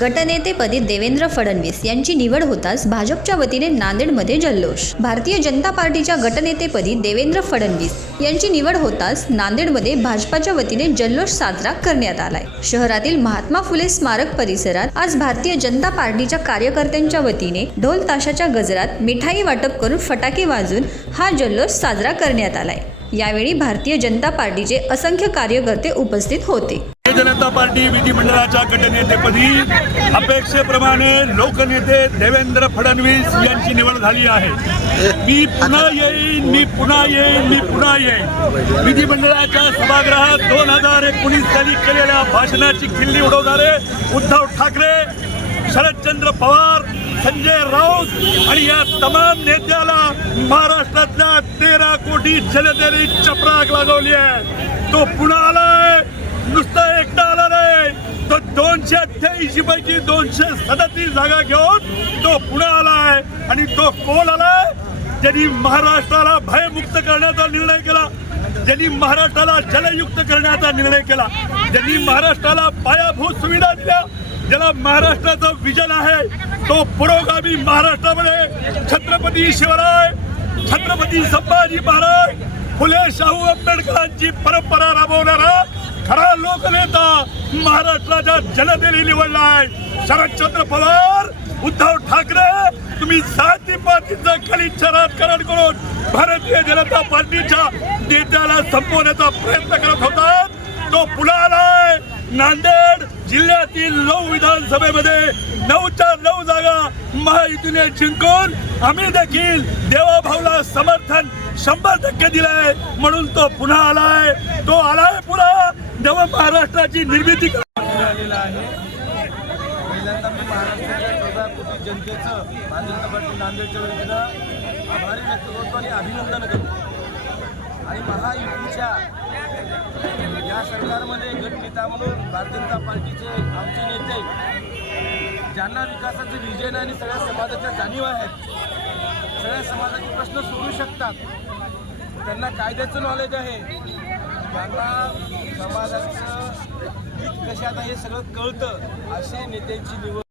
गटनेतेपदी देवेंद्र फडणवीस यांची निवड होताच भाजपच्या वतीने नांदेडमध्ये जल्लोष. भारतीय जनता पार्टीच्या गटनेतेपदी देवेंद्र फडणवीस यांची निवड होताच नांदेडमध्ये भाजपाच्या वतीने जल्लोष साजरा करण्यात आलाय. शहरातील महात्मा फुले स्मारक परिसरात आज भारतीय जनता पार्टीच्या कार्यकर्त्यांच्या वतीने ढोल ताशाच्या गजरात मिठाई वाटप करून फटाके वाजून हा जल्लोष साजरा करण्यात आलाय. यावेळी भारतीय जनता पार्टीचे असंख्य कार्यकर्ते उपस्थित होते. जनता पार्टी विधिमंडळाच्या गटनेतेपदी अपेक्षेप्रमाणे लोकनेते देवेंद्र फडणवीस यांची निवड झाली आहे. मी पुन्हा येईन मी पुन्हा येईन मी पुन्हा येईन. विधिमंडळाच्या सभागृहात दोन हजार एकोणीस साली केलेल्या भाषणाची खिल्ली उडवणारे उद्धव ठाकरे शरदचंद्र पवार संजय राऊत आणि या तमाम नेत्याला महाराष्ट्रातल्या तेरा कोटी जनतेने चपराक लागवली आहे. तो पुन्हा आला नुसतं एकटा आला नाही तो दोनशे अठ्ठ्याऐंशी पैकी दोनशे सदतीस जागा घेऊन तो पुणे आलाय आणि तो कोण आलाय? ज्यांनी महाराष्ट्राला भयमुक्त करण्याचा निर्णय केला ज्यांनी महाराष्ट्राला जलयुक्त करण्याचा निर्णय केला ज्यांनी महाराष्ट्राला पायाभूत सुविधा दिल्या ज्याला महाराष्ट्राचं विजन आहे तो पुरोगामी महाराष्ट्रामध्ये छत्रपती शिवराय छत्रपती संभाजी महाराज फुले शाहू आंबेडकरांची परंपरा राबवणारा खरा लोकनेता महाराष्ट्राच्या जनतेने निवडला आहे शरदचंद्र पवार उद्धव ठाकरे तुम्ही जाती पातीचं खलिच्छ राजकारण करून भारतीय जनता पार्टीच्या नेत्याला संपवण्याचा प्रयत्न करत होता तो पुन्हा आलाय. नांदेड जिल्ह्यातील नऊ विधानसभेमध्ये नऊच्या नऊ जागा महायुतीने जिंकून आम्ही देखील देवाभाऊला समर्थन शंभर टक्के दिलंय. म्हणून तो पुन्हा आलाय. तो आलाय पुन्हा नव महाराष्ट्राची निर्मिती करा- आलेला आहे. पहिल्यांदा मी महाराष्ट्राच्या चौदा कोटी जनतेचं भारतीय जनता पार्टी नांदेडच्या वतीनं आभारी व्यक्त करतो आणि अभिनंदन करतो. आणि महायुतीच्या या सरकारमध्ये गटनेता म्हणून भारतीय जनता पार्टीचे आमचे नेते ज्यांना विकासाचं विजन आणि सगळ्या समाजाच्या जाणीव आहेत सगळ्या समाजाचे प्रश्न सोडू शकतात त्यांना कायद्याचं नॉलेज आहे. त्यांना समाजाचं हित कशात हे सगळं कळतं असे नेत्यांची निवड